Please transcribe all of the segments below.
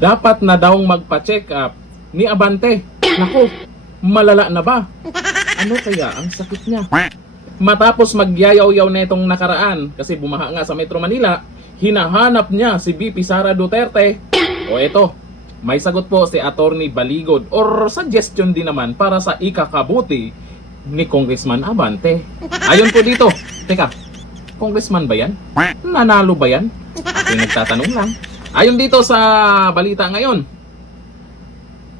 Dapat na daw magpa-check up ni Abante. Naku, malala na ba? Ano kaya ang sakit niya? Matapos magyayaw-yaw na itong nakaraan kasi bumaha nga sa Metro Manila, hinahanap niya si VP Sara Duterte. O eto, may sagot po si Attorney Baligod or suggestion din naman para sa ikakabuti ni Congressman Abante. Ayon po dito, teka, Congressman ba yan? Nanalo ba yan? Ako yung nagtatanong lang. Ayon dito sa balita ngayon,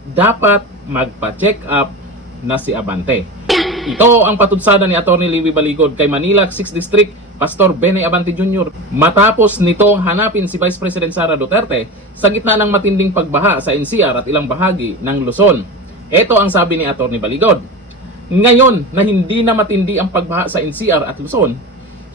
dapat magpa-check up na si Abante. Ito ang patutsada ni Atty. Levi Baligod kay Manila 6th District Pastor Benny Abante Jr. matapos nitong hanapin si Vice President Sara Duterte sa gitna ng matinding pagbaha sa NCR at ilang bahagi ng Luzon. Ito ang sabi ni Atty. Baligod. Ngayon na hindi na matindi ang pagbaha sa NCR at Luzon,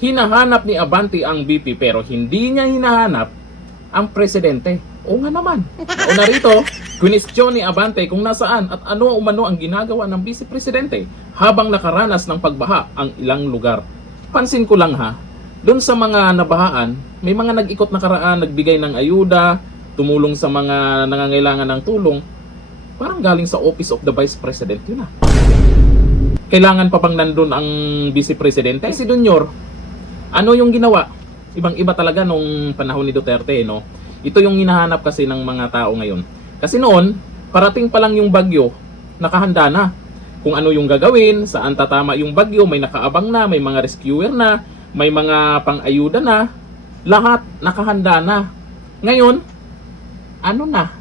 hinahanap ni Abante ang VP pero hindi niya hinahanap ang presidente. O nga naman. Nauna rito, kwinestyon ni Abante kung nasaan at ano umano ang ginagawa ng Vice Presidente habang nakaranas ng pagbaha ang ilang lugar. Pansin ko lang ha, doon sa mga nabahaan, may mga nag-ikot nakaraan, nagbigay ng ayuda, tumulong sa mga nangangailangan ng tulong, parang galing sa Office of the Vice President yun ah. Kailangan pa bang nandun ang Vice Presidente? Si Junior, ano yung ginawa? Ibang-iba talaga nung panahon ni Duterte, no? Ito yung hinahanap kasi ng mga tao ngayon. Kasi noon, parating pa lang yung bagyo, nakahanda na. Kung ano yung gagawin, saan tatama yung bagyo, may nakaabang na, may mga rescuer na, may mga pang-ayuda na, lahat nakahanda na. Ngayon, ano na?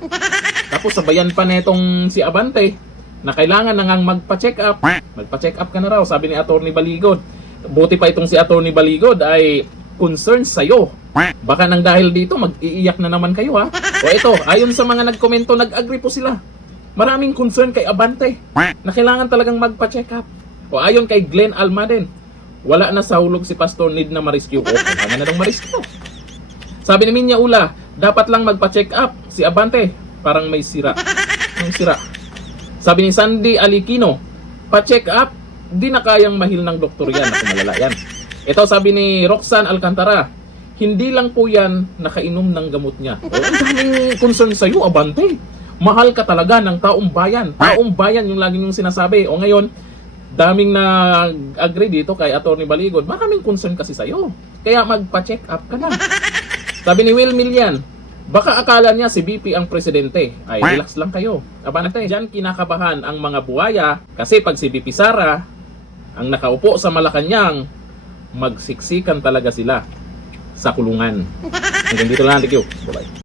Tapos sabayan pa netong si Abante na kailangan na ngang magpa-check up. Magpa-check up ka na raw, sabi ni Atty. Baligod. Buti pa itong si Atty. Baligod ay concerned sa'yo. Baka nang dahil dito, mag-iiyak na naman kayo ha. O ito, ayon sa mga nagkomento, nag-agree po sila. Maraming concern kay Abante na kailangan talagang magpa-check up. O ayon kay Glenn Almaden, wala na sa hulog si Pastor, need na ma-rescue. O, kailangan na daw ma-rescue. Sabi ni Minya Ula, dapat lang magpa-check up si Abante. Parang may sira. Ang sira. Sabi ni Sandy Alikino, pa-check up, di na kayang mahil ng doktor yan. Ako malala yan. Ito sabi ni Roxanne Alcantara, hindi lang po yan nakainom ng gamot niya. O, ang daming concern sa'yo, Abante. Mahal ka talaga ng taong bayan. Taong bayan yung lagi yung sinasabi. O ngayon, daming nag-agree dito kay Atty. Baligod. Maraming concern kasi sa'yo. Kaya magpa-check up ka na. Sabi ni Will Milian, baka akala niya si VP ang presidente. Ay, relax lang kayo. Abante, dyan kinakabahan ang mga buhaya kasi pag si VP Sara ang nakaupo sa Malacanang, magsiksikan talaga sila sa kulungan. Hanggang dito lang. Thank you. Bye-bye.